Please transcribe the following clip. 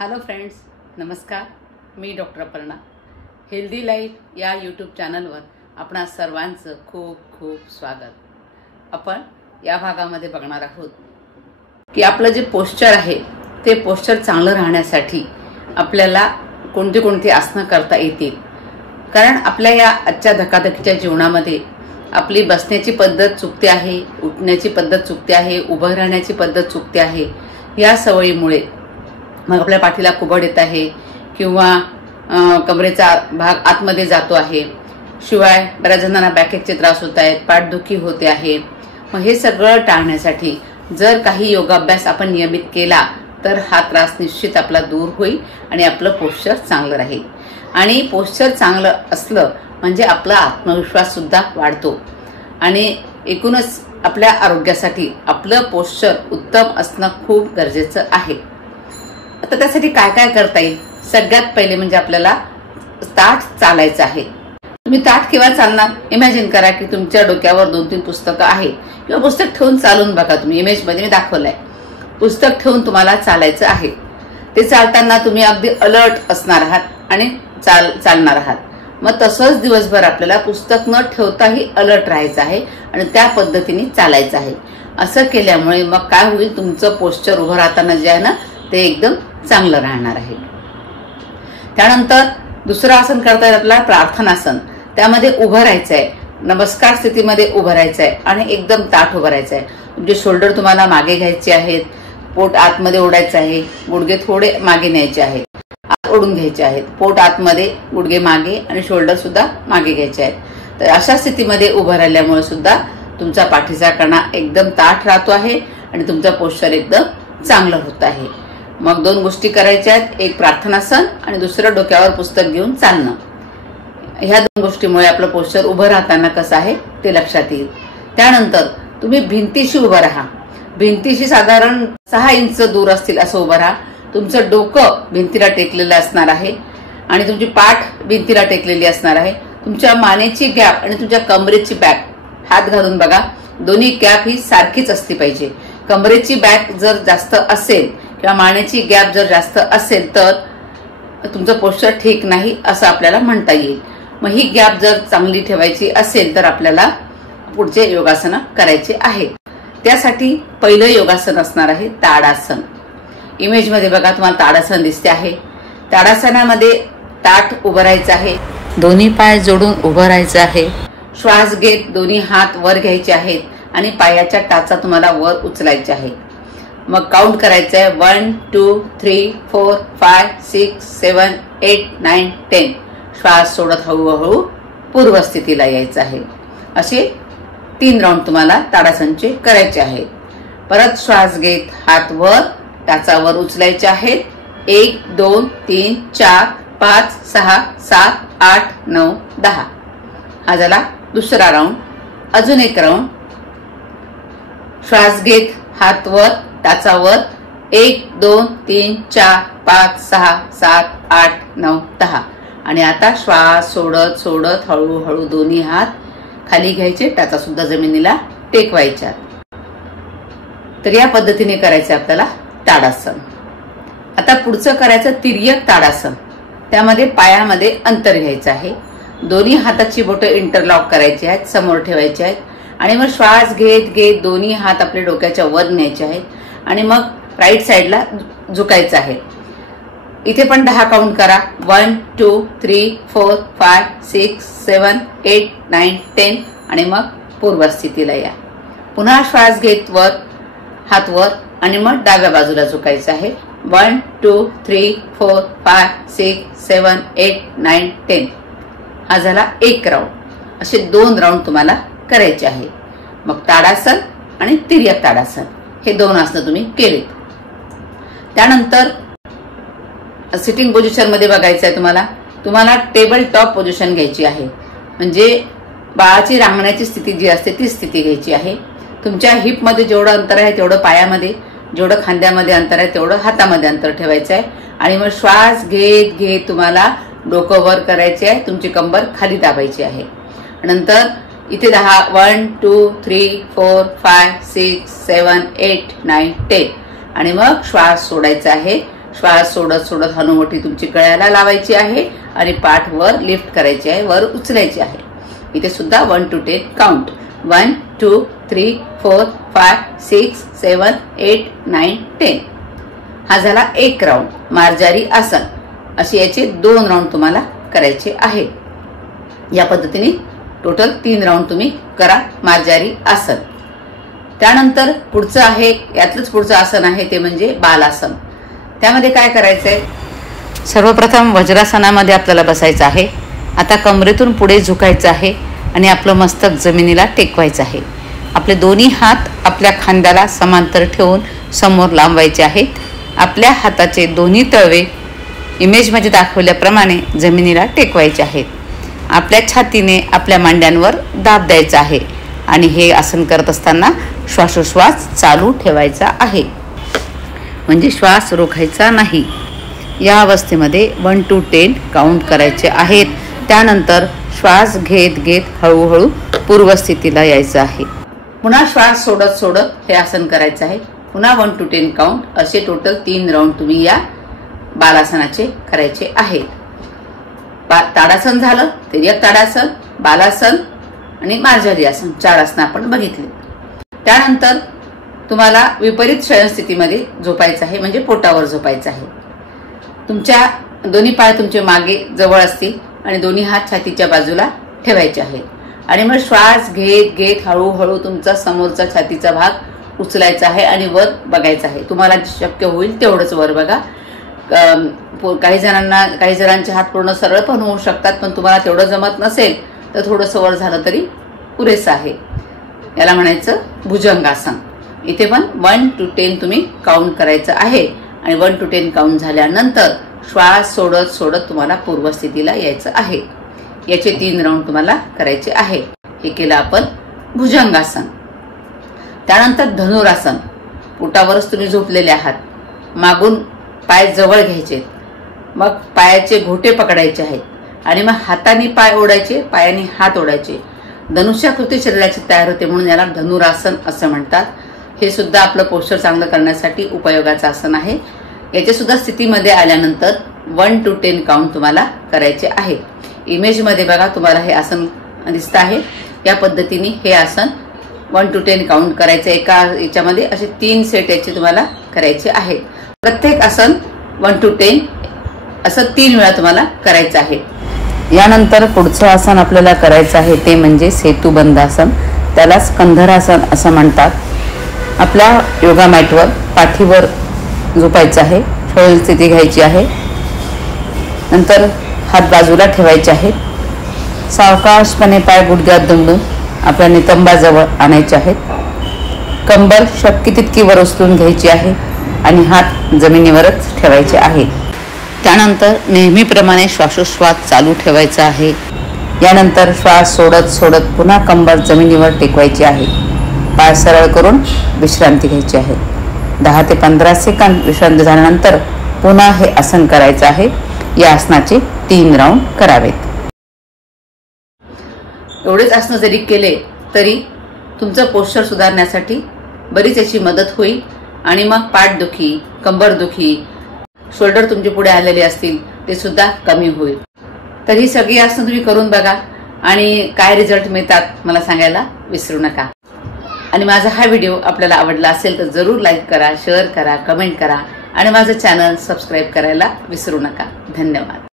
Hello friends, नमस्कार. मी doctor Aparna. Healthy life या YouTube चॅनलवर आपणा सर्वांचं खूप खूप स्वागत. आपण या भागामध्ये बघणार आहोत की आपलं जे पोश्चर आहे ते पोश्चर चांगलं राहण्यासाठी आपल्याला कोणती कोणती आसनं करता येतील. कारण आपल्या या आजच्या धकाधकीच्या जीवनामध्ये आपली बसण्याची पद्धत चुकते आहे, उठण्याची पद्धत चुकते आहे, उभं राहण्याची पद्धत चुकते आहे. या सवयीमुळे मग आपल्या पाठीला कुबड येत आहे किंवा कमरेचा भाग आतमध्ये जातो आहे. शिवाय बऱ्याच जणांना बॅकएकचे त्रास होत आहेत, पाठदुखी होते आहे. मग हे सगळं टाळण्यासाठी जर काही योगाभ्यास आपण नियमित केला तर हा त्रास निश्चित आपला दूर होईल आणि आपलं पोश्चर चांगलं राहील. आणि पोश्चर चांगलं असलं म्हणजे आपला आत्मविश्वास सुद्धा वाढतो आणि एकूणच आपल्या आरोग्यासाठी आपलं पोश्चर उत्तम असणं खूप गरजेचं आहे. आता त्यासाठी काय काय करता येईल? सगळ्यात पहिले म्हणजे आपल्याला ताठ चालायचं आहे. तुम्ही ताठ केव्हा चालणार? इमॅजिन करा की तुमच्या डोक्यावर 2-3 पुस्तकं आहे किंवा पुस्तक ठेवून चालून बघा. तुम्ही इमेज मध्ये मी दाखवलंय. पुस्तक ठेवून तुम्हाला चालायचं आहे. ते चालताना तुम्ही अगदी अलर्ट असणार आहात आणि चालणार आहात. मग तसंच दिवसभर आपल्याला पुस्तक न ठेवताही अलर्ट राहायचं आहे आणि त्या पद्धतीने चालायचं आहे. असं केल्यामुळे मग काय होईल, तुमचं पोश्चर उभं राहताना जे आहे ना ते एकदम चांगलं राहणार आहे. त्यानंतर दुसरं आसन करता येईल आपल्याला प्रार्थनासन. त्यामध्ये उभं राहायचं आहे, नमस्कार स्थितीमध्ये उभं राहायचं आहे आणि एकदम ताठ उभं राहायचं आहे. तुमचे शोल्डर तुम्हाला मागे घ्यायचे आहेत, पोट आतमध्ये ओढायचं आहे, गुडघे थोडे मागे न्यायचे आहेत, आत ओढून घ्यायचे आहेत, पोट आतमध्ये, गुडघे मागे आणि शोल्डर सुद्धा मागे घ्यायचे आहेत. तर अशा स्थितीमध्ये उभं राहिल्यामुळे सुद्धा तुमचा पाठीचा कणा एकदम ताठ राहतो आहे आणि तुमचा पोश्चर एकदम चांगलं होत आहे. मग 2 गोष्टी करायच्या आहेत, एक प्रार्थनासन आणि दुसरं डोक्यावर पुस्तक घेऊन चालणं. ह्या 2 गोष्टीमुळे आपलं पोश्चर उभं राहताना कसं आहे ते लक्षात येईल. त्यानंतर तुम्ही भिंतीशी उभं राहा. भिंतीशी साधारण 6 इंच दूर असतील असं उभं राहा. तुमचं डोकं भिंतीला टेकलेलं असणार आहे आणि तुमची पाठ भिंतीला टेकलेली असणार आहे. तुमच्या मानेची गॅप आणि तुमच्या कमरेची बॅक हात घालून बघा, दोन्ही गॅप ही सारखीच असली पाहिजे. कमरेची बॅक जर जास्त असेल किंवा मानेची गॅप जर जास्त असेल तर तुमचं पोश्चर ठीक नाही असं आपल्याला म्हणता येईल. मग ही गॅप जर चांगली ठेवायची असेल तर आपल्याला पुढचे योगासन करायचे आहे. त्यासाठी पहिलं योगासन असणार आहे ताडासन. इमेज मध्ये बघा, तुम्हाला ताडासन दिसते आहे. ताडासनामध्ये ताठ उभं राहायचं आहे, दोन्ही पाय जोडून उभं राहायचं आहे. श्वास घेत दोन्ही हात वर घ्यायचे आहेत आणि पायाच्या टाचा तुम्हाला वर उचलायच्या आहेत. मग काउंट करायचं आहे 1 2 3 4 5 6 7 8 9 10. श्वास सोडत हळूहळू पूर्व स्थितीला यायचं आहे. असे 3 राऊंड तुम्हाला ताडासनचे करायचे आहेत. परत श्वास घेत हात वर, टाचा वर उचलायचे आहेत. 1 2 3 4 5 6 7 8 9 10. हा झाला दुसरा राऊंड. अजून एक राऊंड. श्वास घेत हात वर, टाचावर 1 2 3 4 5 6 7 8 9 10. आणि आता श्वास सोडत सोडत हळूहळू दोन्ही हात खाली घ्यायचे, टाचा सुद्धा जमिनीला टेकवायच्या. तर या पद्धतीने करायचं आपल्याला ताडासन. आता पुढचं करायचं तिर्यक ताडासन. त्यामध्ये पायामध्ये अंतर घ्यायचं आहे. दोन्ही हाताची बोटं इंटरलॉक करायची आहेत, समोर ठेवायची आहेत आणि मग श्वास घेत घेत दोन्ही हात आपल्या डोक्याच्या वर न्यायचे आहेत आणि मग राईट साइडला झुकायचं आहे. इथे पण 10 काउंट करा. 1 2 3 4 5 6 7 8 9 10 आणि मग पूर्व स्थितीला या. पुन्हा श्वास घेत वर, हात वर आणि मग डाव्या बाजूला झुकायचं आहे. 1 2 3 4 5 6 7 8 9 10. हा झाला 1 राऊंड. असे 2 राऊंड तुम्हाला करायचे आहे. मग ताडासन आणि तिर्यक ताडासन हे 2 आसनं तुम्ही केलीत. त्यानंतर सिटिंग पोझिशन मध्ये बघायचं आहे तुम्हाला टेबल टॉप पोझिशन घ्यायची आहे. म्हणजे बाळाची रांगण्याची स्थिती जी असते ती स्थिती घ्यायची आहे. तुमच्या हिप मध्ये जेवढं अंतर आहे तेवढं पायामध्ये, जेवढं खांद्यामध्ये अंतर आहे तेवढं हातामध्ये अंतर ठेवायचं आहे. आणि मग श्वास घेत घेत तुम्हाला डोकं वर करायचे आहे, तुमची कंबर खाली दाबायची आहे. नंतर इथे 10 1 2 3 4 5 6 7 8 9 10 आणि मग श्वास सोडायचा आहे. श्वास सोडत सोडत हनुवटी तुमची गळ्याला लावायची आहे आणि पाठ वर लिफ्ट करायची आहे, वर उचलायची आहे. इथे सुद्धा 1 to 10 काउंट. 1 2 3 4 5 6 7 8 9 10. हा झाला एक राऊंड. मार्जारी आसन. असे याचे 2 राऊंड तुम्हाला करायचे आहे. या पद्धतीने टोटल 3 राऊंड तुम्ही करा मार्जारी आसन. त्यानंतर पुढचं आहे, यातलंच पुढचं आसन आहे ते म्हणजे बालासन. त्यामध्ये काय करायचंय, सर्वप्रथम वज्रासनामध्ये आपल्याला बसायचं आहे. आता कमरेतून पुढे झुकायचं आहे आणि आपलं मस्तक जमिनीला टेकवायचं आहे. आपले दोन्ही हात आपल्या खांद्याला समांतर ठेवून समोर लांबवायचे आहेत. आपल्या हाताचे दोन्ही तळवे इमेजमध्ये दाखवल्याप्रमाणे जमिनीला टेकवायचे आहेत. आपल्या छातीने आपल्या मांड्यांवर दाब द्यायचा आहे आणि हे आसन करत असताना श्वासोश्वास चालू ठेवायचा आहे, म्हणजे श्वास रोखायचा नाही. या अवस्थेमध्ये 1 to 10 काउंट करायचे आहेत. त्यानंतर श्वास घेत घेत हळूहळू पूर्वस्थितीला यायचं आहे. पुन्हा श्वास सोडत सोडत हे आसन करायचं आहे. पुन्हा 1 to 10 काउंट. असे टोटल 3 राऊंड तुम्ही या बालासनाचे करायचे आहेत. ताडासन झालं, तिर्यक ताडासन, बालासन आणि मार्जारी आसन, 4 आसन आपण बघितले. त्यानंतर तुम्हाला विपरीत शयनस्थितीमध्ये झोपायचं आहे, म्हणजे पोटावर झोपायचं आहे. तुमच्या दोन्ही पाय तुमचे मागे जवळ असतील आणि दोन्ही हात छातीच्या बाजूला ठेवायचे आहेत. आणि मग श्वास घेत घेत हळूहळू तुमचा समोरचा छातीचा भाग उचलायचा आहे आणि वर बघायचा आहे. तुम्हाला शक्य होईल तेवढंच वर बघा. काही जणांचे हात पूर्ण सरळ पण होऊ शकतात, पण तुम्हाला तेवढं जमत नसेल तर थोडंसं वर झालं तरी पुरेसं आहे. याला म्हणायचं भुजंगासन. इथे पण 1 to 10 तुम्ही काउंट करायचं आहे आणि 1 to 10 काउंट झाल्यानंतर श्वास सोडत सोडत तुम्हाला पूर्वस्थितीला यायचं आहे. याचे 3 राऊंड तुम्हाला करायचे आहे. हे केलं आपण भुजंगासन. त्यानंतर धनुरासन. पोटावरच तुम्ही झोपलेले आहात. मागून पाय जवळ घ्यायचे, मग पायाचे घोटे पकडायचे आहेत आणि मग हाताने पाय ओढायचे, पायाने हात ओढायचे. धनुष्याकृती शरीराची तयार होते, म्हणून याला धनुरासन असं म्हणतात. हे सुद्धा आपलं पोश्चर चांगलं करण्यासाठी उपयोगाचं आसन आहे. याच्या सुद्धा स्थितीमध्ये आल्यानंतर 1 to 10 काउंट तुम्हाला करायचे आहे. इमेजमध्ये बघा तुम्हाला हे आसन दिसतं आहे. या पद्धतीने हे आसन 1 to 10 काउंट करायचं. एका याच्यामध्ये असे 3 सेट याचे तुम्हाला करायचे आहेत. प्रत्येक आसन 1 to 10 असं 3 वेळा तुम्हाला करायचं आहे. यानंतर पुढचं आसन आपल्याला करायचं आहे ते म्हणजे सेतुबंधासन. त्याला स्कंधरासन असं म्हणतात. आपल्या योगा मॅटवर पाठीवर झोपायचं आहे. शयन स्थिती घ्यायची आहे. नंतर हात बाजूला ठेवायचे आहेत. सावकाशपणे पाय गुडघ्यात दुमडून आपल्या नितंबाजवळ आणायचे आहेत. कंबर शक्य तितकी वर उचलून घ्यायची आहे आणि हात जमिनीवरच ठेवायचे आहेत. त्यानंतर नेहमीप्रमाणे श्वासोश्वास चालू ठेवायचा आहे. यानंतर श्वास सोडत सोडत पुन्हा कंबर जमिनीवर टेकवायची आहे. पाय सरळ करून विश्रांती घ्यायची आहे. 10 ते 15 सेकंद विश्रांती झाल्यानंतर पुन्हा हे आसन करायचं आहे. या आसनाचे 3 राऊंड करावेत. एवढेच आसन जरी केले तरी तुमचं पोश्चर सुधारण्यासाठी बरीच याची मदत होईल आणि मग पाठदुखी, कंबरदुखी, शोल्डर तुमचे पुढे आलेले असतील ते सुद्धा कमी होईल. तर ही सगळी आसनं तुम्ही करून बघा आणि काय रिझल्ट मिळतात मला सांगायला विसरू नका. आणि माझा हा व्हिडिओ आपल्याला आवडला असेल तर जरूर लाईक करा, शेअर करा, कमेंट करा आणि माझं चॅनल सबस्क्राईब करायला विसरू नका. धन्यवाद.